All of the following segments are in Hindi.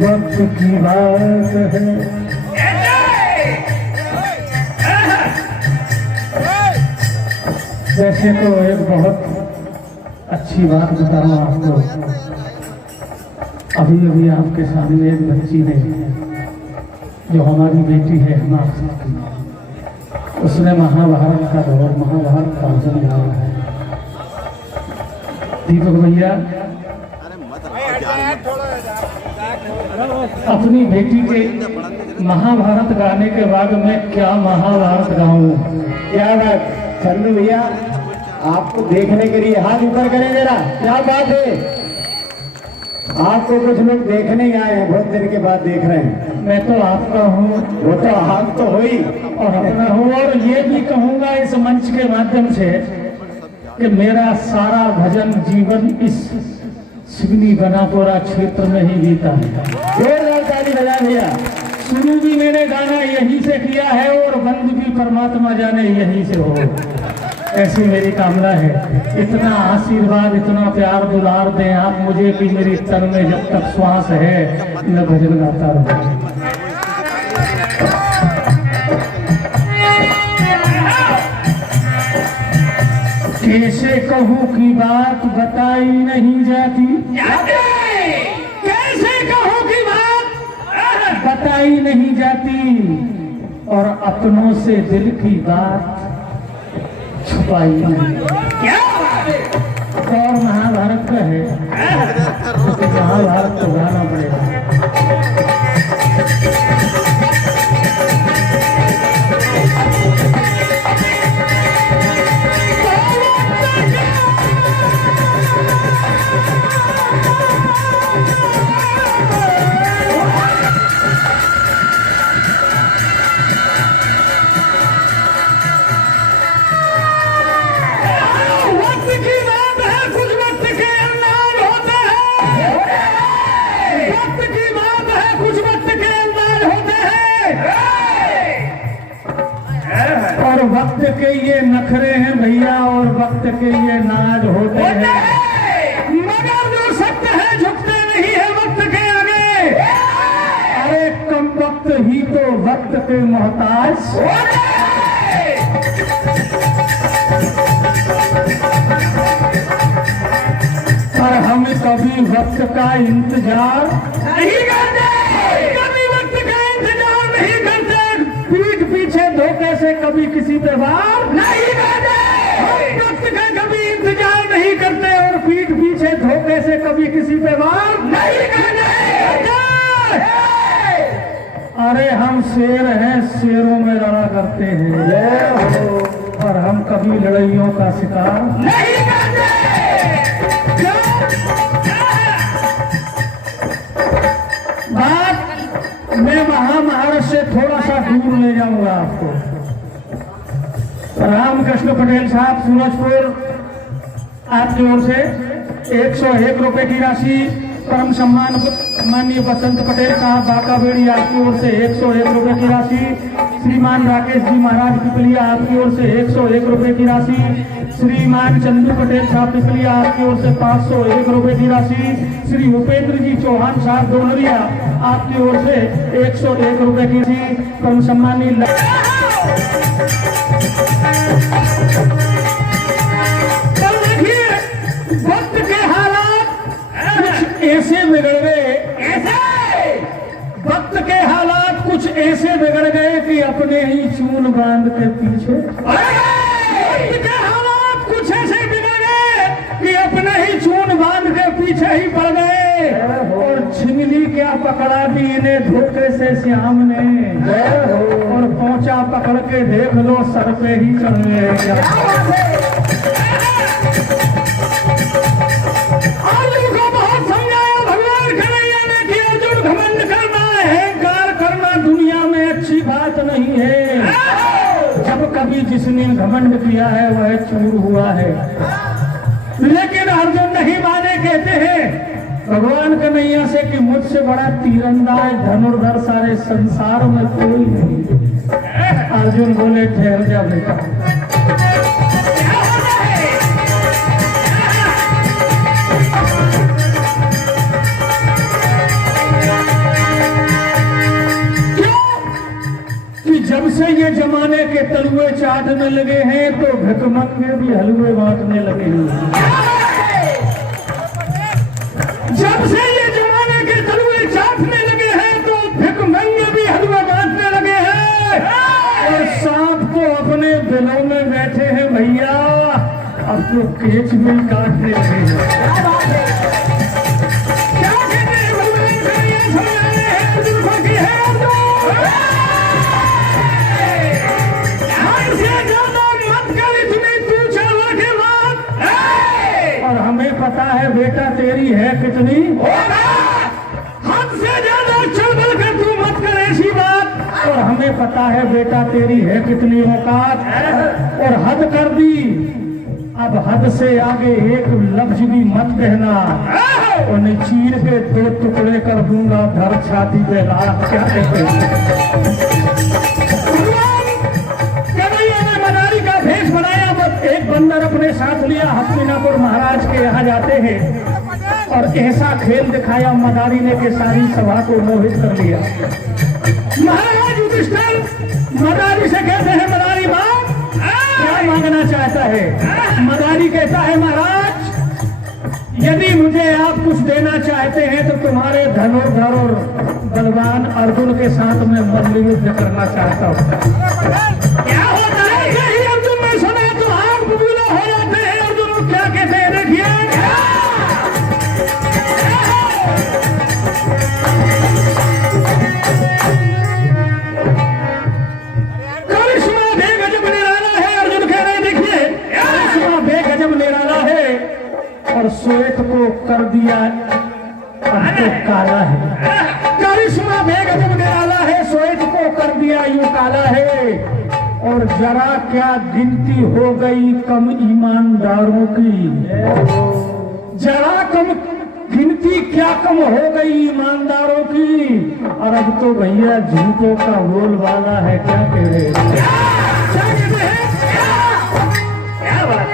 वक्त की बात है। वैसे तो एक बहुत अच्छी बात बता रहा हूँ आपको। अभी अभी आपके सामने एक बच्ची ने, जो हमारी बेटी है हमारी, उसने महाभारत का दौर, महाभारत का भजन गाया है। दीपक भैया, अपनी बेटी के महाभारत गाने के बाद मैं क्या महाभारत गाऊं? क्या बात चंदू भैया, आपको देखने के लिए हाथ ऊपर करें जरा। क्या बात है, आपको कुछ लोग देखने ही आए हैं, बहुत दिन के बाद देख रहे हैं। मैं तो आपका हूँ, वो तो आप तो हो ही और अपना हूँ। और ये भी कहूँगा इस मंच के माध्यम से कि मेरा सारा भजन जीवन इस सिवनी बनापुरा क्षेत्र में ही बीता है। जोरदार ताली बजा भैया। शुरू भी मैंने गाना यहीं से किया है और बंद भी परमात्मा जाने यहीं से हो, ऐसी मेरी कामना है। इतना आशीर्वाद, इतना प्यार दुलार दें आप मुझे कि मेरी तन में जब तक श्वास है मैं भजन गाता रहूं। कैसे कहूँ की बात बताई नहीं जाती, कैसे कहूँ की बात बताई नहीं जाती, और अपनों से दिल की बात छुपाई नहीं। और महाभारत का है, तो महाभारत तो गाना पड़ेगा। वक्त के ये नखरे हैं भैया, और वक्त के ये नाज होते हैं, मगर जो सत्य है झुकते नहीं है वक्त के आगे। अरे कम वक्त ही तो वक्त के मोहताज होते। पर हम कभी वक्त का इंतजार नहीं करते, कभी वक्त का इंतजार नहीं करते, पीठ पीछे धोखे से कभी किसी पे वार नहीं करते। हम वक्त का कभी इंतजार नहीं करते और पीठ पीछे धोखे से कभी किसी पे वार नहीं करते। अरे हम शेर हैं, शेरों में लड़ा करते हैं, पर हम कभी लड़ाइयों का शिकार नहीं करते। बात मैं महाभारत से थोड़ा सा दूर ले जाऊंगा आपको। रामकृष्ण पटेल साहब सूरजपुर आपकी ओर से 101 रुपए की राशि। परम सम्मान माननीय बसंत पटेल साहब बाकाबेड़ी आपकी ओर से 101 रुपए की राशि। श्रीमान राकेश जी महाराज पिपलिया आपकी ओर से 101 रुपए की राशि। श्रीमान चंदू पटेल साहब पिपलिया आपकी ओर से 501 रुपए की राशि। श्री उपेंद्र जी चौहान साहब डोनरिया आपकी ओर से 101 रुपए की राशि। परम सम्मानीय वक्त के हालात कुछ ऐसे बिगड़ गए, वक्त के हालात कुछ ऐसे बिगड़ गए कि अपने ही चून बांध के पीछे, वक्त के हालात कुछ ऐसे बिगड़ गए कि अपने ही चून बांध के पीछे ही पड़ गए। और छिंगली क्या पकड़ा दी इन्हें धोखे से श्याम ने, और पहुंचा पकड़ के देख लो सर पे ही चढ़ गए। अर्जुन को बहुत समझाया भगवान कन्हैया ने कि अर्जुन घमंड करना, अहंकार करना दुनिया में अच्छी बात नहीं है। जब कभी जिसने घमंड किया है वह चूर हुआ है। लेकिन अर्जुन नहीं माने, कहते हैं भगवान कन्हैया से कि मुझसे बड़ा तीरंदाज धनुर्धर सारे संसार में कोई नहीं। अर्जुन बोले ठहर जा बेटा, जब से ये जमाने के तलुए चाटने लगे हैं तो भिखमंगे भी हलवे बांटने लगे हैं। जब से ये जमाने के तलुए चाटने लगे हैं तो भिखमंगे भी हलवे बांटने लगे हैं। और सांप को अपने बिलों में बैठे हैं भैया, अब तो केच भी काटने लगे हैं। क्या कहते हैं भगवान का ये समझाने हैं अर्जुन को कि है पता है बेटा तेरी है कितनी, हद से ज्यादा चल बल कर तू मत कर ऐसी बात। और हमें पता है बेटा तेरी है कितनी औकात, और हद कर दी, अब हद से आगे एक लफ्ज भी मत कहना, उन्हें चीर के 2 टुकड़े कर दूंगा धर छाती पे रात। क्या कहते ने मदारी का भेष बनाया, एक बंदर अपने साथ लिया, हस्तिनापुर महाराज के यहाँ जाते हैं और ऐसा खेल दिखाया मदारी ने कि सारी सभा को मोहित कर लिया। महाराज युधिष्ठिर मदारी से कहते हैं मदारी बाप क्या मांगना चाहता है। मदारी कहता है महाराज यदि मुझे आप कुछ देना चाहते हैं तो तुम्हारे धनुर्धर और बलवान अर्जुन के साथ में मल्ल युद्ध करना चाहता हूँ। क्या होता है यही अर्जुन में सुना तो आप कबूला हो जाते हैं। अर्जुन क्या कहते हैं देखिए, करिश्मा बेगजब निराला है। अर्जुन कह रहे देखिए करिश्मा बेगजब निराला है और श्वेत को कर दिया अब तो काला है। करिश्मा बेगजब निराला है, श्वेत को कर दिया यूं काला है। और जरा क्या गिनती हो गई कम ईमानदारों की, जरा कम गिनती क्या कम हो गई ईमानदारों की। और अब तो भैया झूठों का बोलबाला है। क्या कह रहे हैं, क्या कहते हैं, क्या बात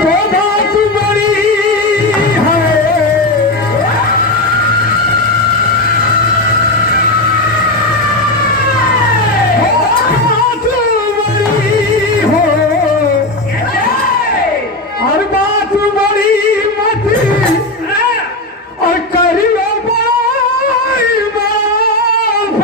तो बात बड़ी है। और बात बड़ी मत और करियो बड़ी बात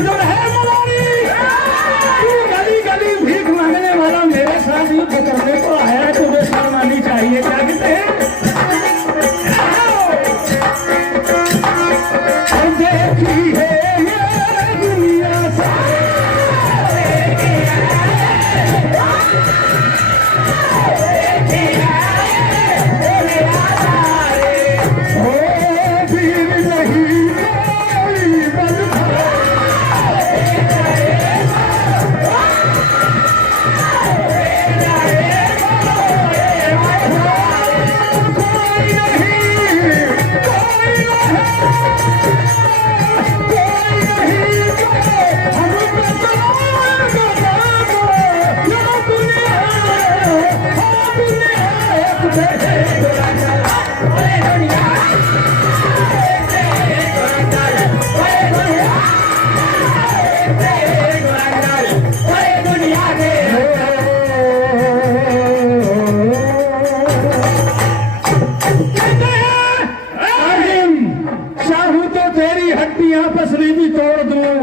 अर्जुन है मलारी, तू गली गली भीख मांगने वाला मेरे साथ युद्ध करने को आया है, तुझे शर्म आनी चाहिए। क्या कहते हैं? और देखी है ये दुनिया सारी, फसली भी तोड़ दूं,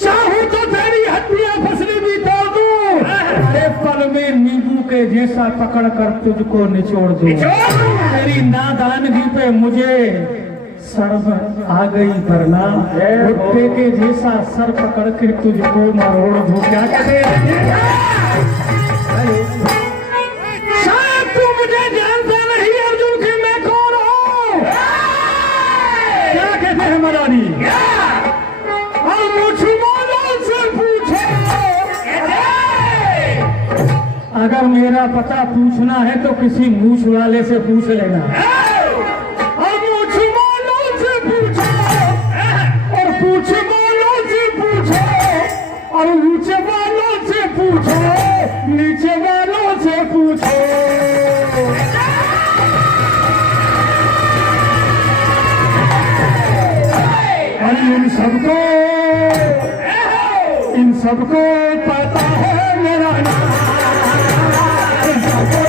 चाहूं तो तेरी हड्डियां फसली भी तोड़ दूं, अरे पल में नींबू के जैसा पकड़ कर तुझको निचोड़ दूं। तेरी नादानगी पे मुझे शर्म आ गई वरना भुट्टे के जैसा सर पकड़ कर तुझको मरोड़ दूं। क्या कहते हैं? शायद तू मुझे जानता नहीं अर्जुन कि मैं कौन हूं। क्या कहते हैं मरारी? और मुझे से पूछो, अगर मेरा पता पूछना है तो किसी मूछ वाले से पूछ लेना। और मूछ वालों से पूछो, और पूछ वालों से पूछो, और ऊंचे वालों से पूछो, नीचे वालों से पूछो। इन सबको पता है मेरा नाम, इन सबको